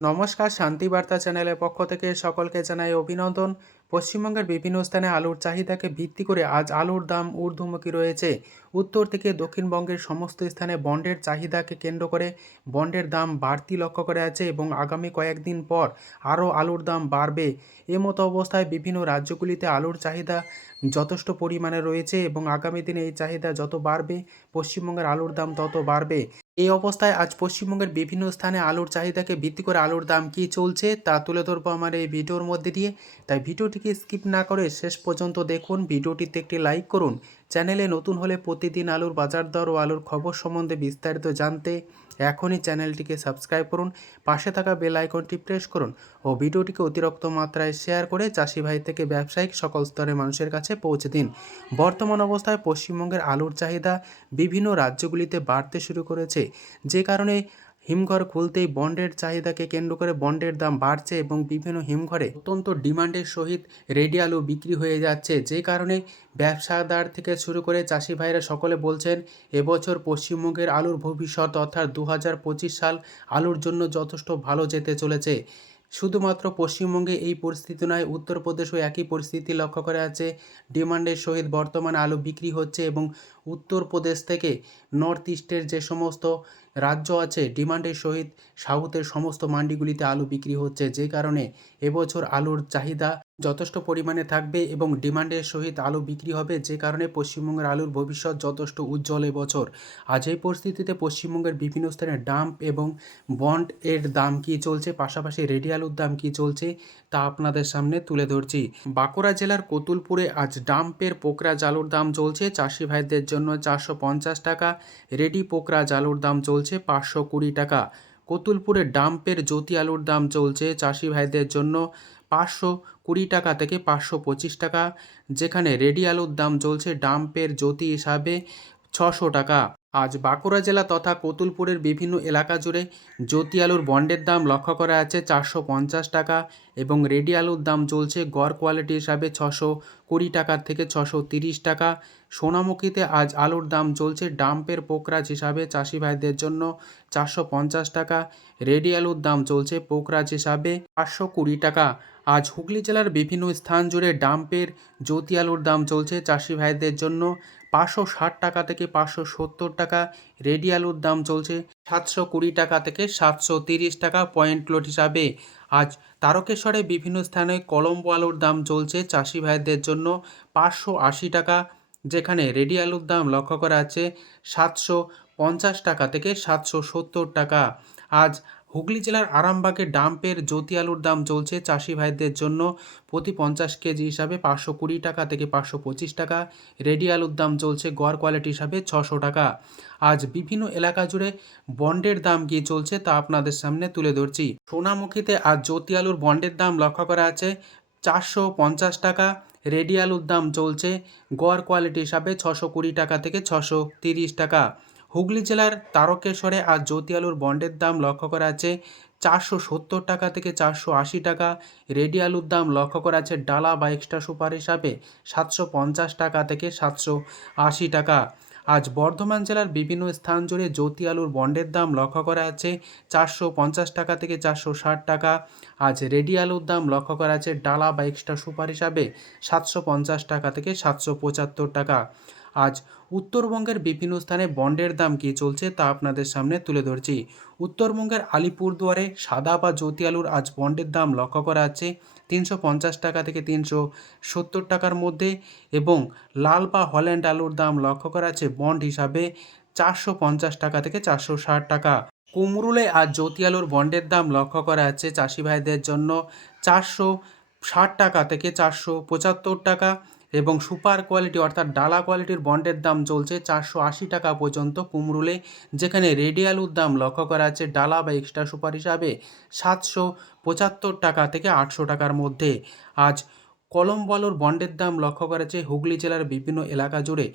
নমস্কার শান্তিবার্তা চ্যানেলের পক্ষ থেকে সকলকে জানাই অভিনন্দন। পশ্চিমবঙ্গের বিভিন্ন স্থানে আলুর চাহিদাকে ভিত্তি করে আজ আলুর দাম ঊর্ধ্বমুখী রয়েছে। উত্তর থেকে দক্ষিণবঙ্গের সমস্ত স্থানে বন্ডের চাহিদাকে কেন্দ্র করে বন্ডের দাম বাড়তি লক্ষ্য করে আছে এবং আগামী কয়েকদিন পর আরও আলুর দাম বাড়বে। এমতো অবস্থায় বিভিন্ন রাজ্যগুলিতে আলুর চাহিদা যথেষ্ট পরিমাণে রয়েছে এবং আগামী দিনে এই চাহিদা যত বাড়বে, পশ্চিমবঙ্গের আলুর দাম তত বাড়বে। এই অবস্থায় আজ পশ্চিমবঙ্গের বিভিন্ন স্থানে আলুর চাহিদাকে ভিত্তি করে আলুর দাম কী চলছে তা তুলে ধরবো আমার এই ভিডিওর মধ্যে দিয়ে। তাই ভিডিওটিকে স্কিপ না করে শেষ পর্যন্ত দেখুন, ভিডিওটিতে একটি লাইক করুন চ্যানেলে নতুন হলে প্রতিদিন আলুর বাজার দর ও আলুর খবর সম্বন্ধে বিস্তারিত জানতে এখনই চ্যানেলটিকে সাবস্ক্রাইব করুন, পাশে থাকা বেল আইকনটি প্রেস করুন ও ভিডিওটিকে অতিরিক্ত মাত্রায় শেয়ার করে চাষি ভাই থেকে ব্যবসায়িক সকল স্তরের মানুষের কাছে পৌঁছে দিন। বর্তমান অবস্থায় পশ্চিমবঙ্গের আলুর চাহিদা বিভিন্ন রাজ্যগুলিতে বাড়তে শুরু করেছে। যে কারণে হিমঘর খুলতেই বন্ডের চাহিদাকে কেন্দ্র করে বন্ডের দাম বাড়ছে এবং বিভিন্ন হিমঘরে অত্যন্ত ডিমান্ডের সহিত রেডি আলু বিক্রি হয়ে যাচ্ছে। যে কারণে ব্যবসাদার থেকে শুরু করে চাষি ভাইরা সকলে বলছেন, এবছর পশ্চিমবঙ্গের আলুর ভবিষ্যৎ অর্থাৎ দু হাজার পঁচিশ সাল আলুর জন্য যথেষ্ট ভালো যেতে চলেছে। শুধুমাত্র পশ্চিমবঙ্গে এই পরিস্থিতি নয়, উত্তরপ্রদেশও একই পরিস্থিতি লক্ষ্য করা যাচ্ছে। ডিমান্ডের সহিত বর্তমানে আলু বিক্রি হচ্ছে এবং উত্তরপ্রদেশ থেকে নর্থ ইস্টের যে সমস্ত রাজ্য আছে। ডিমান্ডের সহিত সাউথের সমস্ত মান্ডিগুলিতে আলু বিক্রি হচ্ছে। যে কারণে এবছর আলুর চাহিদা যথেষ্ট পরিমাণে থাকবে এবং ডিমান্ডের সহিত আলু বিক্রি হবে। যে কারণে পশ্চিমবঙ্গের আলুর ভবিষ্যৎ যথেষ্ট উজ্জ্বল এবছর। আজ এই পরিস্থিতিতে পশ্চিমবঙ্গের বিভিন্ন স্থানে ডাম্প এবং বন্ড এর দাম কী চলছে? পাশাপাশি রেডি আলুর দাম কী চলছে? তা আপনাদের সামনে তুলে ধরছি। বাঁকুড়া জেলার কতুলপুরে আজ ডাম্পের পোকরা জালুর দাম চলছে। চাষি ভাইদের জন্য চারশো পঞ্চাশ টাকা। রেডি পোকরা জালুর দাম চলছে পাঁচশো কুড়ি টাকা। কতুলপুরে ডাম্পের জ্যোতি আলুর দাম চলছে চাষি ভাইদের জন্য পাঁচশো কুড়ি টাকা থেকে পাঁচশো পঁচিশ টাকা। যেখানে রেডি আলুর দাম চলছে ডাম্পের জ্যোতি হিসাবে ছশো টাকা। আজ বাঁকুড়া জেলা তথা কতুলপুরের বিভিন্ন এলাকা জুড়ে জ্যোতি আলুর বন্ডের দাম লক্ষ্য করা আছে চারশো পঞ্চাশ টাকা এবং রেডি আলুর দাম চলছে গড় কোয়ালিটি হিসাবে ছশো কুড়ি টাকার থেকে ছশো তিরিশ টাকা। সোনামুখীতে আজ আলুর দাম চলছে ডাম্পের পোকরাজ হিসাবে চাষি ভাইদের জন্য চারশো পঞ্চাশ টাকা। রেডি আলুর দাম চলছে পোকরাজ হিসাবে পাঁচশো কুড়ি টাকা। আজ হুগলি জেলার বিভিন্ন স্থান জুড়ে ডাম্পের জ্যোতি আলুর দাম চলছে চাষি ভাইদের জন্য। পাঁচশো ষাট টাকা থেকে পাঁচশো সত্তর টাকা। রেডি আলুর দাম চলছে সাতশো কুড়ি টাকা থেকে সাতশো তিরিশ টাকা পয়েন্ট লোড হিসাবে। আজ তারকেশ্বরে বিভিন্ন স্থানে কলম্বো আলুর দাম চলছে চাষি ভাইদের জন্য পাঁচশো আশি টাকা। যেখানে রেডি আলুর দাম লক্ষ্য করা আছে সাতশো পঞ্চাশ টাকা থেকে সাতশো সত্তর টাকা। আজ হুগলি জেলার আরামবাগে ডাম্পের জ্যোতি আলুর দাম চলছে চাষি ভাইদের জন্য প্রতি পঞ্চাশ কেজি হিসাবে পাঁচশো কুড়ি টাকা থেকে পাঁচশো পঁচিশ টাকা। রেডি আলুর দাম চলছে গড় কোয়ালিটি হিসাবে ছশো টাকা। আজ বিভিন্ন এলাকা জুড়ে বন্ডের দাম কী চলছে তা আপনাদের সামনে তুলে ধরছি। সোনামুখীতে আজ জ্যোতি আলুর বন্ডের দাম লক্ষ্য করা আছে চারশো পঞ্চাশ টাকা। রেডি আলুর দাম চলছে গড় কোয়ালিটি হিসাবে ছশো কুড়ি টাকা থেকে ছশো তিরিশ টাকা। হুগলি জেলার তারকেশ্বরে আজ জ্যোতি আলুর বন্ডের দাম লক্ষ্য করা আছে চারশো সত্তর টাকা থেকে চারশো আশি টাকা। রেডি আলুর দাম লক্ষ্য করা আছে ডালা বা এক্সট্রা সুপার হিসাবে সাতশো পঞ্চাশ টাকা থেকে সাতশো আশি টাকা। আজ বর্ধমান জেলার বিভিন্ন স্থান জুড়ে জ্যোতি আলুর বন্ডের দাম লক্ষ্য করা আছে চারশো পঞ্চাশ টাকা থেকে চারশো ষাট টাকা। আজ রেডি আলুর দাম লক্ষ্য করা আছে ডালা বা এক্সট্রা সুপার হিসাবে সাতশো পঞ্চাশ টাকা থেকে সাতশো পঁচাত্তর টাকা। আজ উত্তরবঙ্গের বিভিন্ন স্থানে বন্ডের দাম কী চলছে তা আপনাদের সামনে তুলে ধরছি। উত্তরবঙ্গের আলিপুরদুয়ারে সাদা বা জ্যোতি আলুর আজ বন্ডের দাম লক্ষ্য করা আছে তিনশো পঞ্চাশ টাকা থেকে তিনশো সত্তর টাকার মধ্যে এবং লাল বা হল্যান্ড আলুর দাম লক্ষ্য করা আছে বন্ড হিসাবে চারশো পঞ্চাশ টাকা থেকে চারশো ষাট টাকা। কুমরুলে আজ জ্যোতি আলুর বন্ডের দাম লক্ষ্য করা আছে চাষি ভাইদের জন্য চারশো ষাট টাকা থেকে চারশো পঁচাত্তর টাকা এবং সুপার কোয়ালিটি অর্থাৎ ডালা কোয়ালিটির বন্ডের দাম চলছে চারশো আশি টাকা পর্যন্ত কুমরুলে, যেখানে রেডি আলুর দাম লক্ষ্য করা আছে ডালা বা এক্সট্রা সুপার হিসাবে সাতশো পঁচাত্তর টাকা থেকে আটশো টাকার মধ্যে। আজ কলম্বো আলুর বন্ডের দাম লক্ষ্য করা আছে হুগলি জেলার বিভিন্ন এলাকা জুড়ে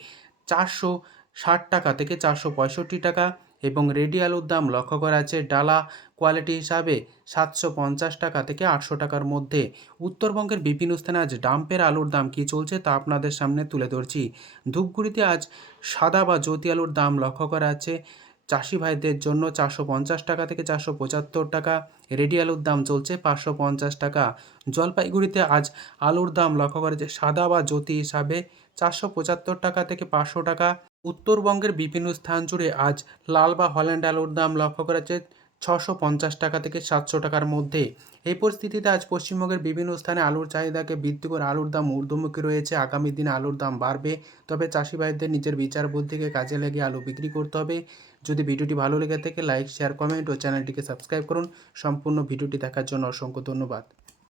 চারশো ষাট টাকা থেকে চারশো পঁয়ষট্টি টাকা। এবং রেডি আলুর দাম লক্ষ্য করা আছে ডালা কোয়ালিটি হিসাবে সাতশো পঞ্চাশ টাকা থেকে আটশো টাকার মধ্যে। উত্তরবঙ্গের বিভিন্ন স্থানে আজ ডাম্পের আলুর দাম কী চলছে তা আপনাদের সামনে তুলে ধরছি। ধূপগুড়িতে আজ সাদা বা জ্যোতি আলুর দাম লক্ষ্য করা আছে। চাষি ভাইদের জন্য চারশো পঞ্চাশ টাকা থেকে চারশো পঁচাত্তর টাকা। রেডি আলুর দাম চলছে পাঁচশো পঞ্চাশ টাকা। জলপাইগুড়িতে আজ আলুর দাম লক্ষ্য করা যায় সাদা বা জ্যোতি হিসাবে চারশো পঁচাত্তর টাকা থেকে পাঁচশো টাকা। উত্তরবঙ্গের বিভিন্ন স্থান জুড়ে আজ লাল বা হল্যান্ড আলুর দাম লক্ষ্য করা যাচ্ছে ছশো পঞ্চাশ টাকা থেকে সাতশো টাকার মধ্যে। এই পরিস্থিতিতে আজ পশ্চিমবঙ্গের বিভিন্ন স্থানে আলুর চাহিদাকে বৃদ্ধি করে আলুর দাম ঊর্ধ্বমুখী রয়েছে। আগামী দিনে আলুর দাম বাড়বে, তবে চাষি ভাইদের নিজের বিচার বুদ্ধিকে কাজে লাগিয়ে আলু বিক্রি করতে হবে। যদি ভিডিওটি ভালো লেগে থাকে, লাইক, শেয়ার, কমেন্ট ও চ্যানেলটিকে সাবস্ক্রাইব করুন। সম্পূর্ণ ভিডিওটি দেখার জন্য অসংখ্য ধন্যবাদ।